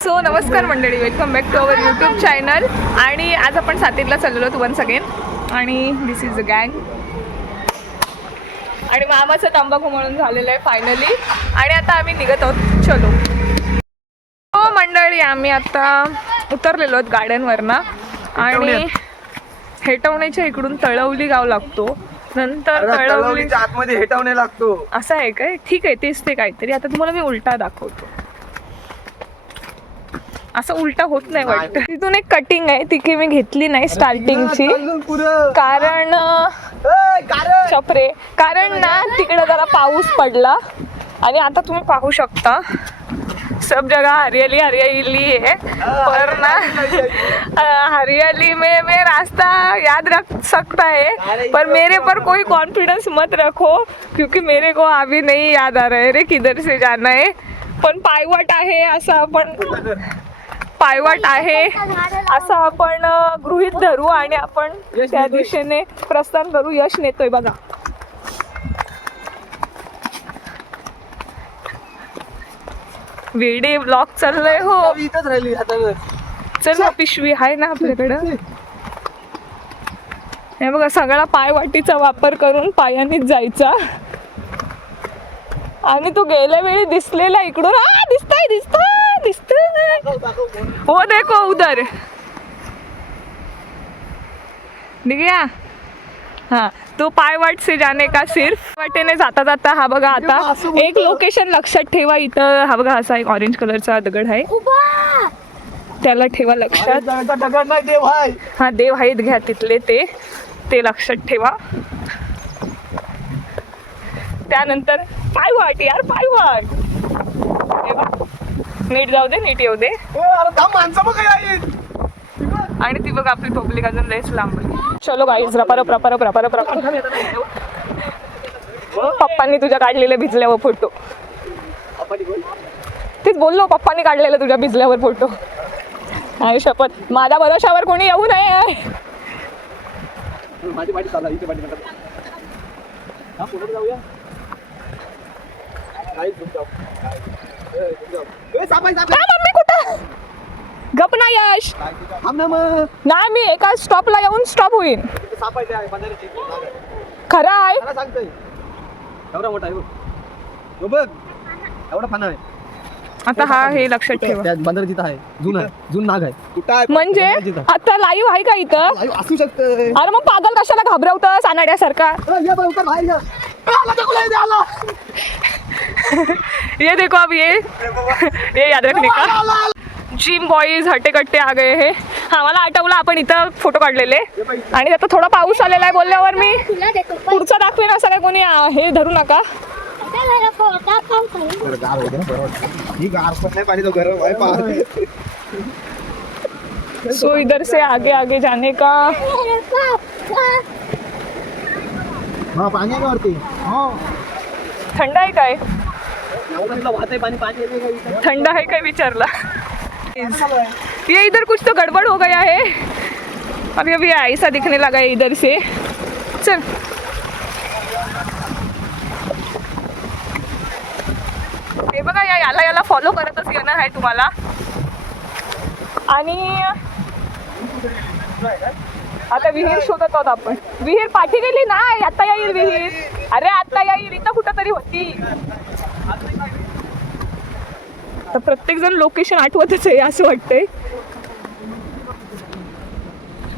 So नमस्कार मंडळी welcome back to our YouTube channel आणि आज आपण सातीतला चाललेलो आहोत वन्स अगेन आणि दिस इज द गँग आणि मामाचं तंबाखू म्हणून झालेलं आहे फायनली आणि आता आम्ही निघत आहोत. चलो. हो मंडळी आम्ही आता उतरलेलो आहोत गाड्यांवरनं. आणि हेटवण्याच्या इकडून तळवली गाव लागतो. नंतर तळवली आतमध्ये हेटावणे लागतो. असं आहे काय? ठीक आहे तेच ते काहीतरी. आता तुम्हाला मी उलटा दाखवतो. असं उलटा होत नाही वाटतं. तिथून एक कटिंग आहे ती की मी घेतली नाही स्टार्टिंगची. कारण ए, कारण. चपरे. कारण ना तिकडे जरा पाऊस पडला. आणि आता तुम्ही पाहू शकता. सब जगह हरियाली हरियाली है पर ना हरियाली में मैं रास्ता याद रख सकता है. पर मेरे पर कोई कॉन्फिडेंस मत रखो क्योंकि मेरे को अभी नहीं याद आ रहा है. रे किधर से जाना है? पण पायवाट आहे असं आपण पायवाट आहे. असं आपण गृहीत धरू आणि आपण त्या दिशेने प्रस्थान करू. यश नेतोय बघा. वेडे ब्लॉग चाललंय हो. इथंच राहिली हातावर चल ना पिशवी आहे ना आपल्याकडं. हे बघा सगळा पायवाटीचा वापर करून पायानेच जायचा. आणि तो गेल्या वेळी दिसलेला इकडून. हा दिसतोय दिसतोय दिसतोय. हो देखो उधर. दिख गया हाँ तो पायवाट से जाने का सिर्फ वाटेने जाता जाता हा बघा आता. एक लोकेशन लक्षात ठेवा इथं हा बघा असा एक ऑरेंज कलरचा दगड आहे. त्याला ठेवा लक्षात. दगड नाही देव हाय हा देव आहेत घ्या तिथले ते. ते लक्षात ठेवा. त्यानंतर पायवाट यार पायवाट. नीट जाऊ दे नीट येऊ दे. माणसं बघ आणि ती बघ आपली पब्लिक अजून लयच लांब. चलो गाईज रपा रप रपा रप रपा रप रपा पप्पांनी तुझ्या काढलेले भिजल्यावर फोटो. तेच बोललो पप्पांनी काढलेलं तुझ्या भिजल्यावर फोटो. आणि शपथ माझ्या भरोशावर कोणी येऊ नये जाऊया. कुठं? गप ना यश. नाही मी एका स्टॉपला येऊन स्टॉप होईन. खरं आहे. मला सांगतोय. एवढा मोठा आहे बघ. बघ. एवढा फाना आहे. आता हा हे लक्षात ठेवा. बंदर जिथं आहे. जुन आहे. जुन नाग आहे. म्हणजे आता लाईव्ह आहे का इथं? आयु, असू शकतं अरे मग पागल कशाला घाबरवतं सानाड्यासारखा अरे, ये बघ, उतर बाहेर ये. देखो अब ये। ये याद रखने का। जिम बॉईज हट्टे कट्टे आ गए हे। हा मला आठवलं आपण इथं फोटो काढलेले. आणि आता थोडा पाऊस आलेला आहे बोलल्यावर मी पुढचा दाखवेन असं काय कोणी हे धरू नका. सो इधर से आगे आगे जाने का। हा हो। थंड आहे काय? ठंडा है क्या विचारला? ये इधर कुछ तो गड़बड़ हो गया है। अभी अभी ऐसा दिखने लगा है इधर से। चल। हे बघा या याला याला फॉलो करतच येणं आहे तुम्हाला. आणि आता विहीर शोधत आहोत आपण. विहीर पाठी गेली ना आता येईल विहीर. अरे आता येईल. इथं कुठं तरी होती. तर प्रत्येक जण लोकेशन आठवतच आहे असं वाटतंय.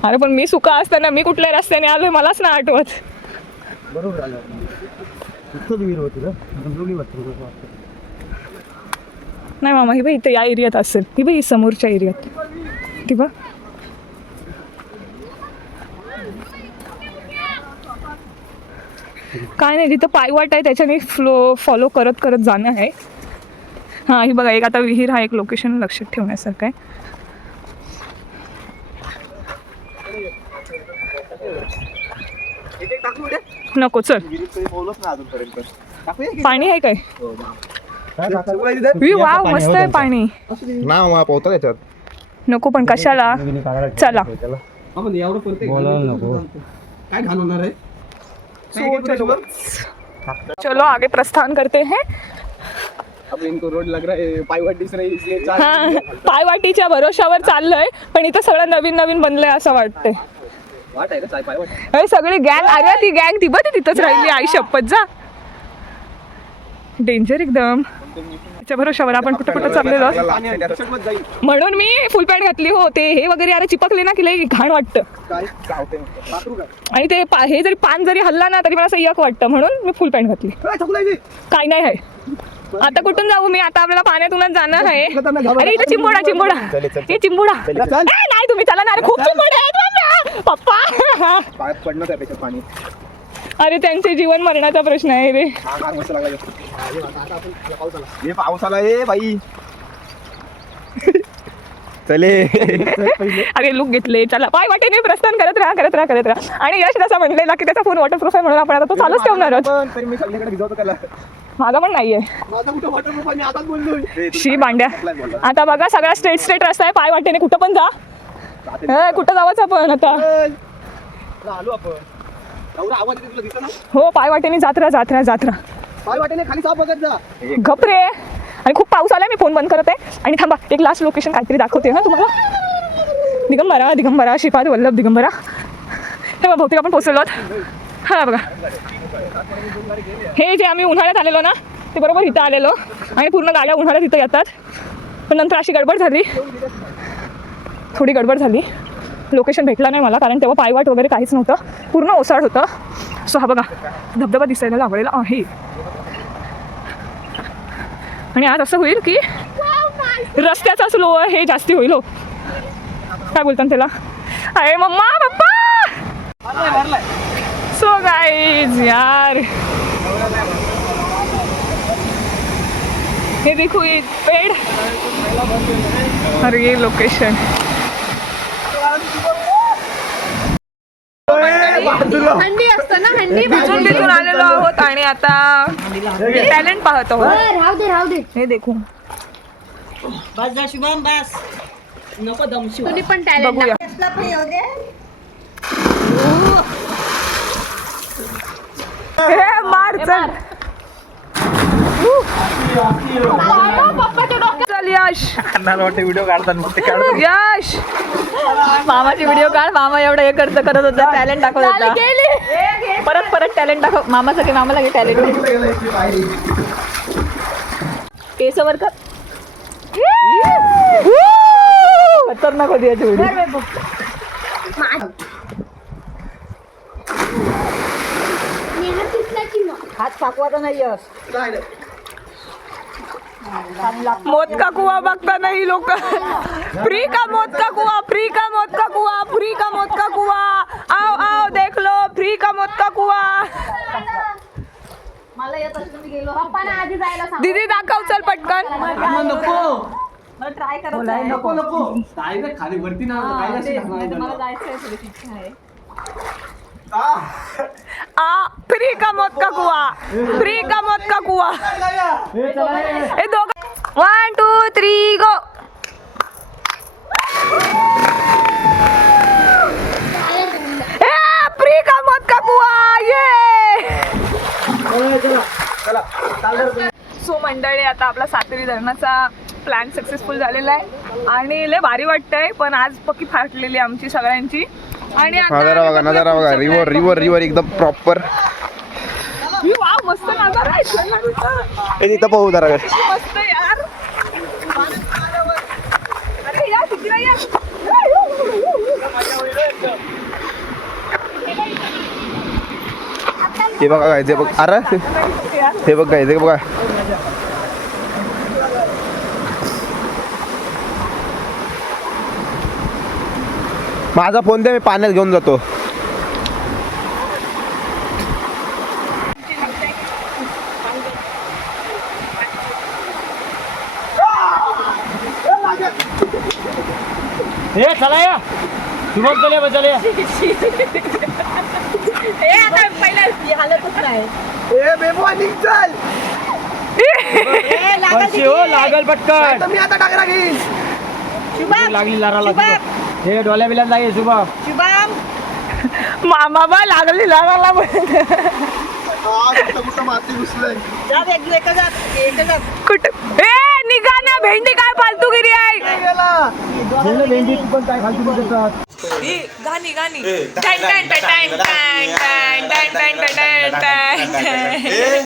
अरे पण मी सुका असताना मी कुठल्या रस्त्याने आलोय मलाच ना आठवत. बरोबर आलं विहीर होती ना नाही मामा ही बाई इथं या एरियात असेल. ही बाई समोरच्या एरियात. ती बा काय नाही जिथं पायवाट आहे त्याच्याने फ्लो फॉलो करत करत जाणं आहे. हां ही बघा एक आता विहीर हा एक लोकेशन लक्षात ठेवण्यासारखं आहे. नको चल? पाणी आहे काय? वी वाव मस्त आहे पाणी. ना मग पोहतात याच्यात. नको पण कशाला? हा, पण काय घालवणार आहे? चलो. चलो आगे प्रस्थान करते हैं. अब इनको रोड लग रहा है पायवाट इसलिए चार हा पायवाटीच्या भरोशावर चाललंय पण इथं सगळं नवीन नवीन बनलंय असं वाटतंय. वाट आहे का चाय पायवाट? अरे सगळी गँग अरे ती गँग ती बघ ती तिथंच राहिली आई शपथ जा. डेंजर एकदम. त्याच्या भरोशावर आपण कुठं कुठं चाललेलो जाईल. म्हणून मी फुल पॅन्ट घातली हो ते हे वगैरे अरे चिपकले ना की लई घाण वाटतं. काय? चावते पाखरू काय आणि ते पा- हे जरी पान जरी हल्ला ना तरी मला असं यक वाटतं म्हणून मी फुल पॅन्ट घातली. थकलाय ते. काय नाही आहे. आता कुठून जाऊ मी? आता आपल्याला पाण्यातूनच जाणं आहे. अरे इथं चिंबोडा चिंबोडा. हे चिंबोडा. नाही तुम्ही चला ना खूप चिंबोडा आहेत. पप्पा. त्यापेक्षा पाणी. अरे त्यांचे जीवन मरणाचा प्रश्न आहे रे. पाऊस आला. ये पाऊस आला ए बाई. चले अरे लुक घेतले चला. पाय वाटेने प्रस्थान करत राहा करत राहा करत राहा. आणि यश जसा म्हणलेला की त्याचा फोन वॉटरप्रूफ आहे म्हणून आपण आता तो चालूच ठेवणार आहोत माझा पण नाहीये. माझा कुठं वॉटर पाणी आताच बोललोय. शी बांड्या आता बघा सगळा स्ट्रेट स्ट्रेट रस्ता आहे. पाय वाटेने कुठं पण जा. हे, कुठं जावंच आपण आता? आलो हो पाय वाटेने जात राहा जात राहा जात राहा. पाय वाटेने खाली साप बघत जा. आणि खूप पाऊस आलाय मी फोन बंद करत. आहे आणि थांबा एक लास्ट लोकेशन काहीतरी दाखवते हा तुम्हाला? दिगंबरा दिगंबरा श्रीपाद वल्लभ दिगंबरा. हे बघा बहुतेक आपण पोचलेलो आहोत. हा बघा. हे जे आम्ही उन्हाळ्यात आलेलो ना ते बरोबर इथं आलेलो. आणि पूर्ण गाड्या उन्हाळ्यात इथं येतात. पण नंतर अशी गडबड झाली. थोडी गडबड झाली. लोकेशन भेटला नाही मला कारण तेव्हा पायवाट वगैरे काहीच नव्हतं. पूर्ण ओसाड होतं. सो हा बघा. धबधबा दिसायला लागलेला आहे. आणि आज असं होईल की रस्त्याचा स्लो हे जास्ती होईल हो. काय बोलतात त्याला? अरे मम्मा पप्पा! सो गाईज यार. हे देखो ये पेड़. अरे ये लोकेशन हंडी असतं ना हंडी तिथून तिथून आलेलो आहोत आणि आता टॅलेंट पाहत आहोत. राहू दे राहू दे. हे देखू. बस जा शुभम बस. नको दमशू पण टॅलेंट बघूया हे मार चल. चल यश. व्हिडिओ काढतात यश. मामाची व्हिडिओ काढ. मामा एवढं हे करत करत होता टॅलेंट दाखवत होता. गेली. परत परत टॅलेंट दाखव. मामासाठी मामाला टॅलेंट केसवर कर. खतरनाक होती याची व्हिडिओ नेहा तिथल्याची मग हात पाकवाचा नाही यश मौत का कुआ बघता नाही लोक. फ्री का मौत का कुआ फ्री का मौत का कुआ फ्री का मौत का कुआ आओ आओ देख लो फ्री का मौत का कुआ मला येत असं मी गेलो. पप्पाने आधी जायला सांग. दीदी दाखव चल पटकन. ट्राय करायचं नको नको. काय खाली वरती ना काय नसेल टाकणार मला जायचं आहे थोडीशी इच्छा आहे. आ फ्री का मौत का कुआ? फ्री का मौत का कुआ? ए दो one two three go free का मौत का कुआ ये! सो मंडळी आता आपला सातवी धरणाचा प्लॅन सक्सेसफुल झालेला आहे. आणि लय भारी वाटतंय पण आज पक्की फाटलेली आमची सगळ्यांची. आणि नजारा बघा नजारा बघा. plan रिव्हर रिव्हर एकदम प्रॉपर वाव मस्त नजारा आहे तिथं. तिथं पाहू जरा. मस्त यार. अरे या तिकडे या. हे बघा काय ते बघ. अरे हे बघ काय ते बघा. माझा फोन दे मी पाण्यात घेऊन जातो. हे चला या. शुभम चले चले हे आता पहिला हालतच नाही. ए बेबू आणि चल लागल हो लागल पटकन. मी आता टाकरा शुभम लागली लाराला शुभम. हे डोल्या बिला नाही शुभम. शुभम. मामा बा लागली लागला निघा ना भेंडी काय आहे? काय फालतू गिरी आहे